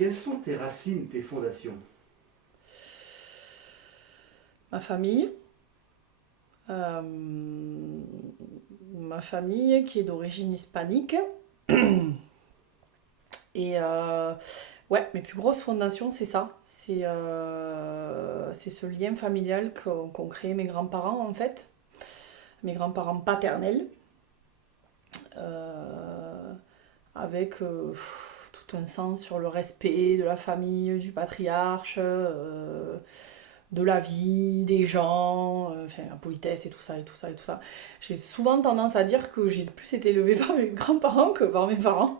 Quelles sont tes racines, tes fondations? Ma famille, euh, ma famille qui est d'origine hispanique. Et ouais, mes plus grosses fondations, c'est ça. C'est ce lien familial qu'ont créé mes grands-parents, en fait. Mes grands-parents paternels. euh, avec tout un sens sur le respect de la famille, du patriarche, de la vie, des gens, enfin la politesse et tout ça et tout ça et tout ça. J'ai souvent tendance à dire que j'ai plus été élevée par mes grands-parents que par mes parents.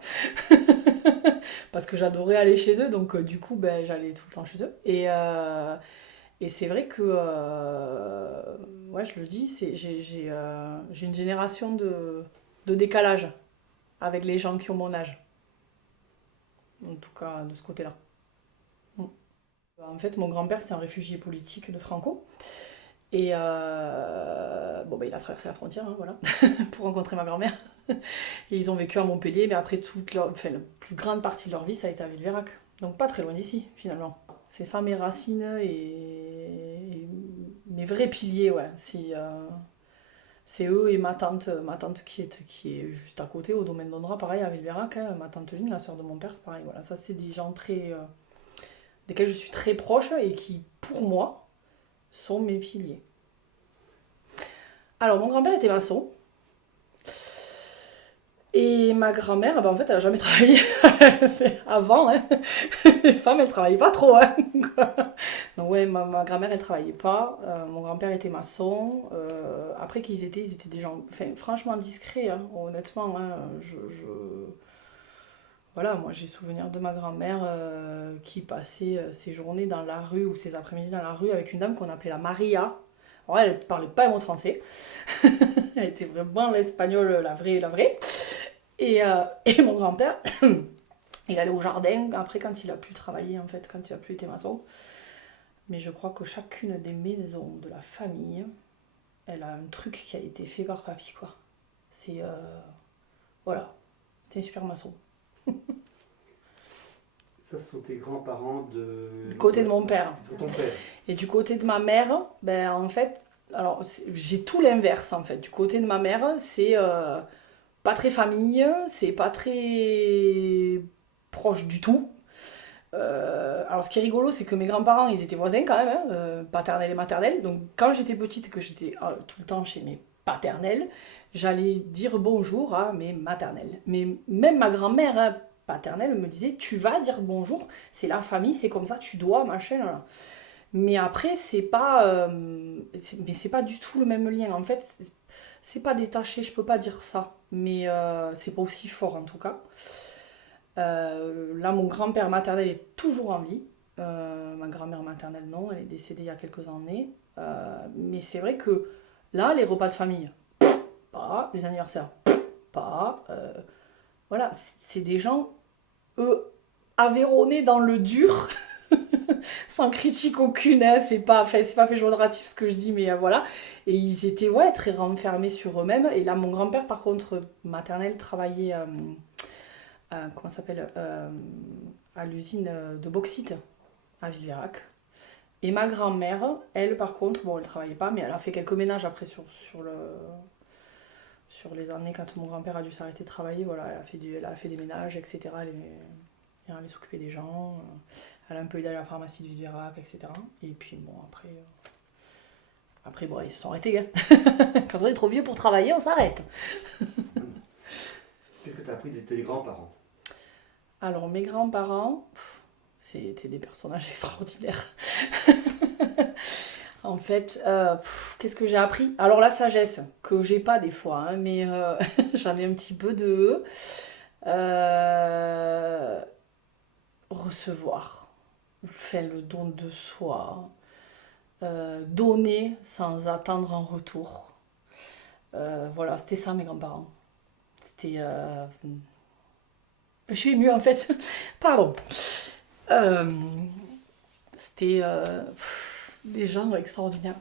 Parce que j'adorais aller chez eux, donc du coup ben, j'allais tout le temps chez eux. Et c'est vrai que, ouais, je le dis, j'ai une génération de décalage avec les gens qui ont mon âge, en tout cas de ce côté-là. Mm. En fait, mon grand-père, c'est un réfugié politique de Franco. Et bon, bah, il a traversé la frontière, hein, voilà, pour rencontrer ma grand-mère. Et ils ont vécu à Montpellier, mais après, enfin, la plus grande partie de leur vie, ça a été à Villeverac. Donc pas très loin d'ici, finalement. C'est ça mes racines et mes vrais piliers, ouais. C'est eux et ma tante qui est juste à côté, au domaine d'Ondra, pareil, à Villeverac. Hein, ma tante Lynn, la sœur de mon père, c'est pareil. Voilà, ça, c'est des gens desquels je suis très proche et qui, pour moi, sont mes piliers. Alors, mon grand-père était maçon. Et ma grand-mère, ben, en fait, elle a jamais travaillé. C'est avant, hein. Les femmes, elles travaillaient pas trop, hein. Donc ouais, ma grand-mère, elle travaillait pas. Mon grand-père était maçon. Après ils étaient des gens, enfin, franchement discrets, hein, honnêtement. Hein. Voilà, moi j'ai souvenir de ma grand-mère qui passait ses journées dans la rue ou ses après-midi dans la rue avec une dame qu'on appelait la Maria. Alors elle parlait pas un mot de français. Elle était vraiment l'espagnole, la vraie, la vraie. Et mon grand-père, il allait au jardin après quand il a pu travailler, en fait, quand il a pu être maçon. Mais je crois que chacune des maisons de la famille, elle a un truc qui a été fait par papy, quoi. C'est. Voilà, c'est un super maçon. Ça, ce sont tes grands-parents Du côté de mon père. de ton père. Et du côté de ma mère, ben en fait, alors j'ai tout l'inverse en fait. Du côté de ma mère, c'est pas très famille, c'est pas très proche du tout. Alors ce qui est rigolo, c'est que mes grands-parents, ils étaient voisins quand même, hein, paternels et maternels. Donc quand j'étais petite, que j'étais tout le temps chez mes paternels, j'allais dire bonjour à mes maternels. Mais même ma grand-mère hein, paternelle me disait, tu vas dire bonjour, c'est la famille, c'est comme ça, tu dois, machin. Là. Mais après, mais c'est pas du tout le même lien. En fait, c'est pas détaché, je peux pas dire ça. Mais c'est pas aussi fort en tout cas. Là, mon grand-père maternel est toujours en vie. Ma grand-mère maternelle, non, elle est décédée il y a quelques années. Mais c'est vrai que là, les repas de famille, pas. Les anniversaires, pas. Voilà, c'est des gens, eux, aveyronnés dans le dur, sans critique aucune. Hein, c'est pas péjoratif ce que je dis, mais voilà. Et ils étaient, ouais, très renfermés sur eux-mêmes. Et là, mon grand-père, par contre, maternel, travaillait. Comment ça s'appelle à l'usine de bauxite à Villeverac. Et ma grand-mère, elle par contre, bon elle travaillait pas, mais elle a fait quelques ménages après sur les années quand mon grand-père a dû s'arrêter de travailler. Voilà, elle a fait des ménages, etc. Elle allait s'occuper des gens. Elle a un peu aidé à la pharmacie de Villeverac, etc. Et puis bon, après bon, ils se sont arrêtés. Hein. Quand on est trop vieux pour travailler, on s'arrête. Qu'est-ce que tu as appris de tes grands-parents? Alors mes grands-parents, c'était des personnages extraordinaires. En fait, qu'est-ce que j'ai appris? Alors la sagesse, que j'ai pas des fois, hein, mais j'en ai un petit peu de recevoir, faire le don de soi, donner sans attendre un retour. Voilà, c'était ça mes grands-parents. C'était... Je suis émue en fait. Pardon. Euh, C'était des gens extraordinaires.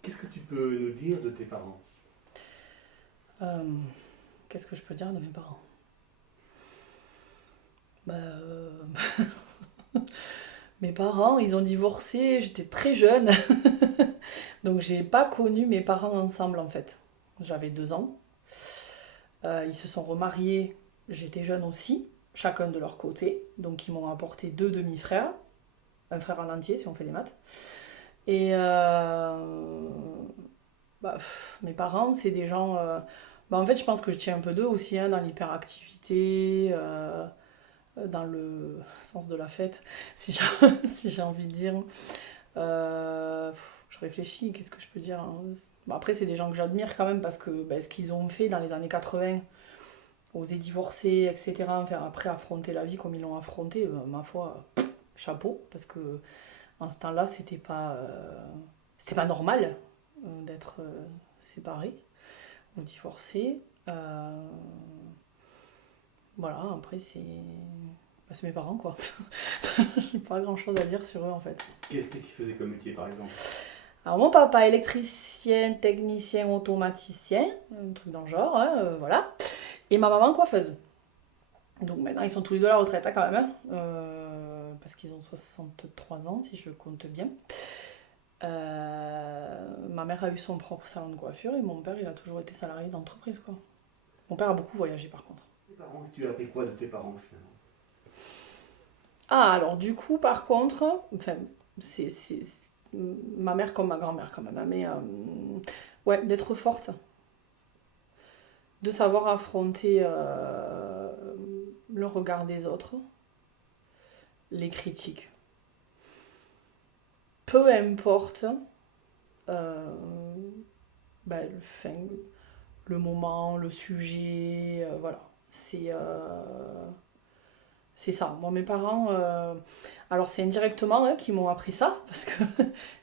Qu'est-ce que tu peux nous dire de tes parents? Euh, Qu'est-ce que je peux dire de mes parents? Mes parents, ils ont divorcé, j'étais très jeune. Donc j'ai pas connu mes parents ensemble en fait. J'avais 2 ans. Ils se sont remariés, j'étais jeune aussi, chacun de leur côté. Donc ils m'ont apporté 2 demi-frères, un frère en entier si on fait des maths. Et mes parents, c'est des gens. En fait, je pense que je tiens un peu d'eux aussi, hein, dans l'hyperactivité, dans le sens de la fête, si j'ai si j'ai envie de dire. Je réfléchis, qu'est-ce que je peux dire, hein. Après, c'est des gens que j'admire quand même parce que ce qu'ils ont fait dans les années 80, oser divorcer, etc., enfin, après affronter la vie comme ils l'ont affronté, ma foi, chapeau, parce que en ce temps-là, c'était pas normal d'être séparés ou divorcés. Voilà, après, c'est mes parents, quoi. J'ai pas grand-chose à dire sur eux, en fait. Qu'est-ce qu'ils faisaient comme métier, par exemple? Alors, mon papa, électricien, technicien, automaticien, un truc dans le genre, hein, voilà. Et ma maman, coiffeuse. Donc maintenant, ils sont tous les deux à la retraite, hein, quand même, hein. Parce qu'ils ont 63 ans, si je compte bien. Ma mère a eu son propre salon de coiffure et mon père, il a toujours été salarié d'entreprise, quoi. Mon père a beaucoup voyagé, par contre. Tes parents, tu as fait quoi de tes parents, finalement? Ah, alors du coup, par contre, enfin, c'est ma mère comme ma grand-mère, quand même, hein, mais ouais, d'être forte, de savoir affronter le regard des autres, les critiques. Peu importe euh, enfin, le moment, le sujet, voilà. C'est ça. Moi, mes parents, alors c'est indirectement, hein, qui m'ont appris ça, parce que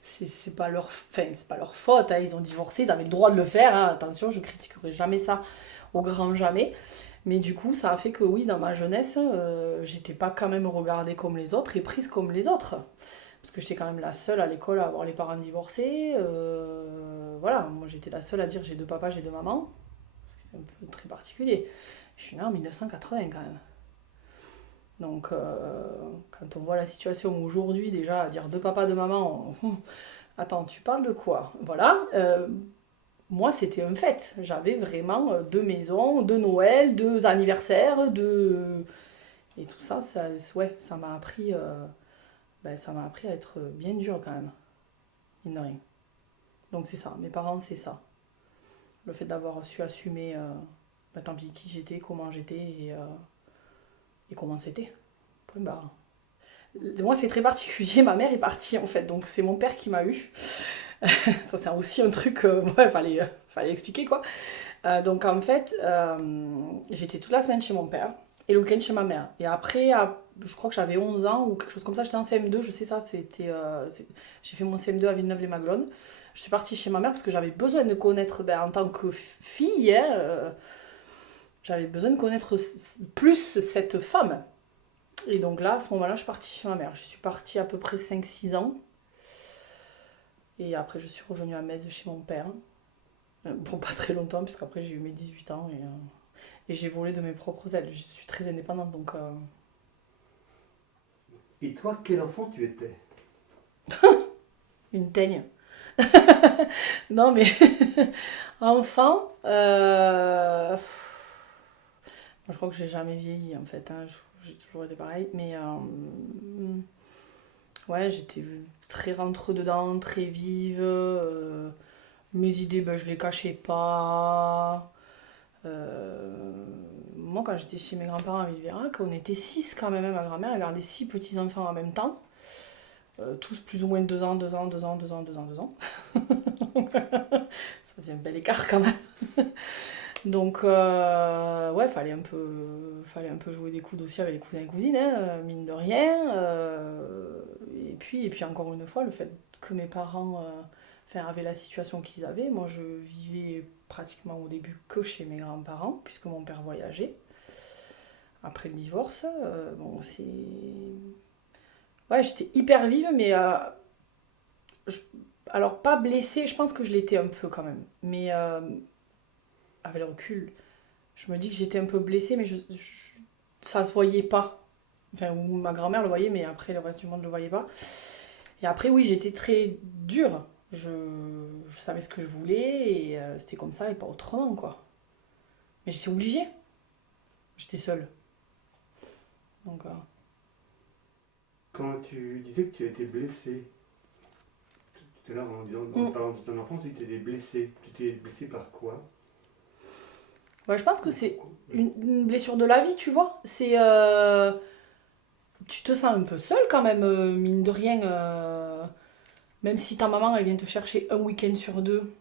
c'est pas leur, enfin, c'est pas leur faute, hein. Ils ont divorcé, ils avaient le droit de le faire, hein. Attention, je critiquerai jamais ça, au grand jamais. Mais du coup, ça a fait que oui, dans ma jeunesse, j'étais pas quand même regardée comme les autres et prise comme les autres. Parce que j'étais quand même la seule à l'école à avoir les parents divorcés. Voilà, moi j'étais la seule à dire j'ai 2 papas, j'ai 2 mamans. C'est un peu très particulier. Je suis née en 1980 quand même. Donc quand on voit la situation aujourd'hui déjà, à dire 2 papas, 2 mamans, attends, tu parles de quoi? Voilà. Moi c'était un fait. J'avais vraiment 2 maisons, 2 Noëls, 2 anniversaires, Et tout ça, ouais, ça m'a appris à être bien dur quand même, mine de rien. Donc c'est ça, mes parents c'est ça. Le fait d'avoir su assumer, tant pis qui j'étais, comment j'étais et comment c'était. Point barre. Moi c'est très particulier, ma mère est partie en fait, donc c'est mon père qui m'a eu. Ça c'est aussi un truc, ouais, fallait expliquer quoi. Donc en fait, j'étais toute la semaine chez mon père et le week-end chez ma mère. Et après, je crois que j'avais 11 ans ou quelque chose comme ça, j'étais en CM2, je sais ça, j'ai fait mon CM2 à Villeneuve-les-Maglones. Je suis partie chez ma mère parce que j'avais besoin de connaître, en tant que fille, hein, j'avais besoin de connaître plus cette femme. Et donc là, à ce moment-là, je suis partie chez ma mère. Je suis partie à peu près 5-6 ans. Et après, je suis revenue à Metz chez mon père. Bon, pas très longtemps, puisqu'après j'ai eu mes 18 ans et j'ai volé de mes propres ailes. Je suis très indépendante, donc... Et toi, quel enfant tu étais? Une teigne. Non, mais... Enfant... je crois que j'ai jamais vieilli, en fait, hein. J'ai toujours été pareil, mais... Ouais, j'étais très rentre-dedans, très vive. Mes idées, je les cachais pas. Moi, quand j'étais chez mes grands-parents à Villeverac, on était 6 quand même. Ma grand-mère, elle gardait 6 petits-enfants en même temps. Tous plus ou moins 2 ans, 2 ans, 2 ans, 2 ans, 2 ans, 2 ans. Ça faisait un bel écart quand même. Donc, ouais, fallait un peu jouer des coudes aussi avec les cousins et cousines, hein, mine de rien. Et puis, encore une fois, le fait que mes parents avaient la situation qu'ils avaient, moi je vivais pratiquement au début que chez mes grands-parents, puisque mon père voyageait. Après le divorce, bon, c'est... Ouais, j'étais hyper vive, mais... Alors, pas blessée, je pense que je l'étais un peu quand même. Mais avec le recul, je me dis que j'étais un peu blessée, mais ça se voyait pas. Enfin, où ma grand-mère le voyait, mais après, le reste du monde ne le voyait pas. Et après, oui, j'étais très dure. Je savais ce que je voulais et c'était comme ça et pas autrement, quoi. Mais j'étais obligée. J'étais seule. Donc, Quand tu disais que tu as été blessé, tout à l'heure en mm. parlant de ton enfance, tu étais blessé. Tu t'es blessé par quoi? Ouais, je pense que c'est Pourquoi? une blessure de la vie, tu vois. Tu te sens un peu seule quand même, mine de rien. Même si ta maman, elle vient te chercher un week-end sur deux,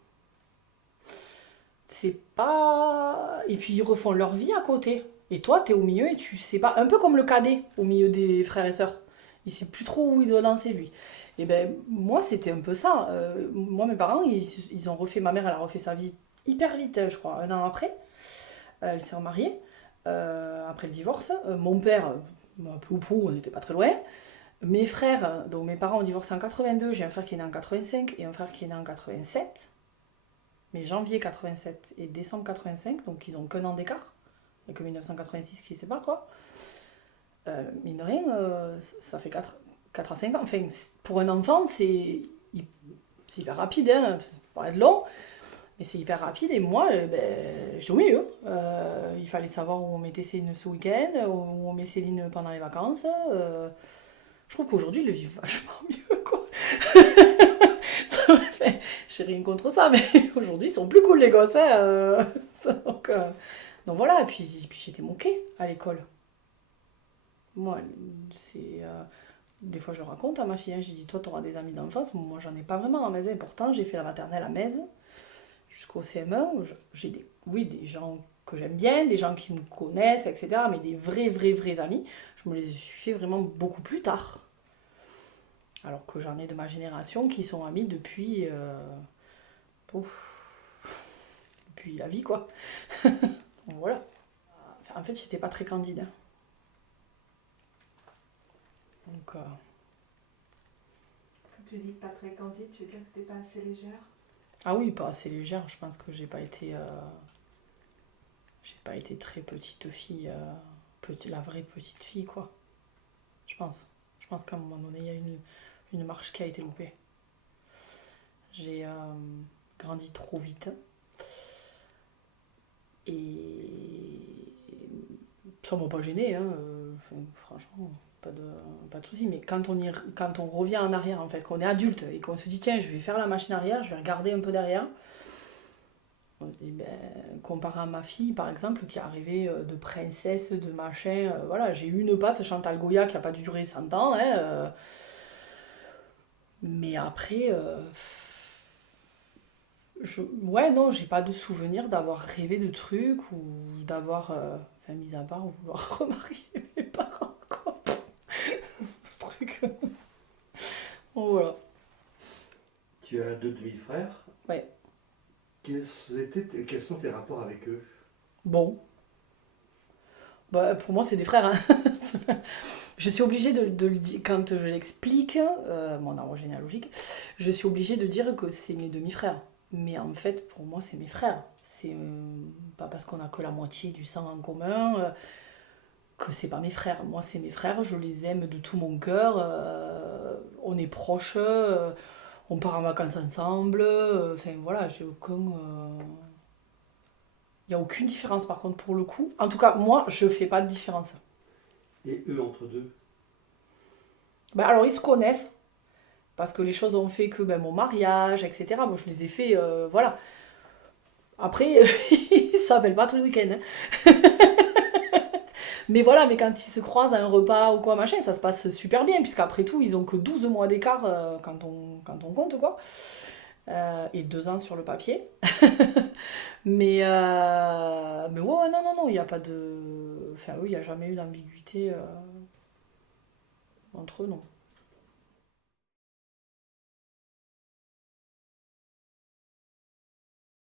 c'est pas. Et puis ils refont leur vie à côté. Et toi, t'es au milieu et tu sais pas. Un peu comme le cadet au milieu des frères et sœurs. Il sait plus trop où il doit danser, lui. Et ben, moi, c'était un peu ça. Moi, mes parents, ils ont refait. Ma mère, elle a refait sa vie hyper vite, je crois, un an après. Elle s'est remariée après le divorce. Mon père, un peu ou prou, on n'était pas très loin. Mes frères, donc mes parents ont divorcé en 82, j'ai un frère qui est né en 85 et un frère qui est né en 87. Mais janvier 87 et décembre 85, donc ils ont qu'un an d'écart. Il n'y a que 1986 qui les sépare, quoi. Mine de rien, ça fait 4 à 5 ans. Enfin, pour un enfant, c'est hyper rapide, hein. Ça paraît long, mais c'est hyper rapide. Et moi, ben, j'ai au milieu. Il fallait savoir où on mettait Céline ce week-end, où on met Céline pendant les vacances. Je trouve qu'aujourd'hui, ils le vivent vachement mieux, quoi. Enfin, j'ai rien contre ça, mais aujourd'hui, ils sont plus cool, les gosses, hein. Donc, donc voilà, et puis j'étais moquée à l'école. Moi, c'est... des fois, je le raconte à ma fille, hein, j'ai dit, toi, tu auras des amis d'enfance. Moi, j'en ai pas vraiment à Metz. Et pourtant, j'ai fait la maternelle à Metz jusqu'au CM1. Où j'ai des gens que j'aime bien, des gens qui me connaissent, etc. Mais des vrais amis, je me les suis fait vraiment beaucoup plus tard. Alors que j'en ai de ma génération qui sont amis depuis la vie, quoi. Donc voilà. Enfin, en fait, j'étais pas très candide, hein. Donc, Quand tu dis pas très candide, tu veux dire que t'es pas assez légère? ah oui, pas assez légère. Je pense que j'ai pas été très petite fille, la vraie petite fille, quoi. Je pense. Je pense qu'à un moment donné, il y a une marche qui a été loupée. J'ai grandi trop vite. Et ça m'a pas gêné, hein. Franchement, pas de soucis. Mais quand on revient en arrière, en fait, qu'on est adulte et qu'on se dit, tiens, je vais faire la machine arrière, je vais regarder un peu derrière. On se dit, ben, comparé à ma fille, par exemple, qui est arrivée de princesse, de machin, voilà, j'ai eu une passe Chantal Goya qui a pas duré 100 ans, hein, mais après, ouais, non, j'ai pas de souvenir d'avoir rêvé de trucs ou d'avoir, enfin, mis à part vouloir remarier mes parents, quoi. Ce truc. Bon, voilà. Tu as deux demi-frères. Ouais. Quels sont tes rapports avec eux? Bon. Bah, pour moi, c'est des frères, hein. Je suis obligée de le dire, quand je l'explique, mon arbre généalogique, je suis obligée de dire que c'est mes demi-frères. Mais en fait, pour moi, c'est mes frères. C'est pas parce qu'on a que la moitié du sang en commun que c'est pas mes frères. Moi, c'est mes frères, je les aime de tout mon cœur. On est proches, on part en vacances ensemble. Enfin voilà, j'ai aucun. Il n'y a aucune différence par contre pour le coup. En tout cas, moi, je fais pas de différence. Et eux entre deux? Bah, alors, ils se connaissent parce que les choses ont fait que ben, mon mariage, etc. Moi, je les ai fait, voilà. Après, ils s'appellent pas tous les week-ends, hein. Mais voilà, mais quand ils se croisent à un repas ou quoi, machin, ça se passe super bien, puisqu'après tout, ils ont que 12 mois d'écart quand on compte, quoi. Et 2 ans sur le papier. Mais ouais, non, il n'y a pas de. Enfin, oui, il n'y a jamais eu d'ambiguïté entre eux, non.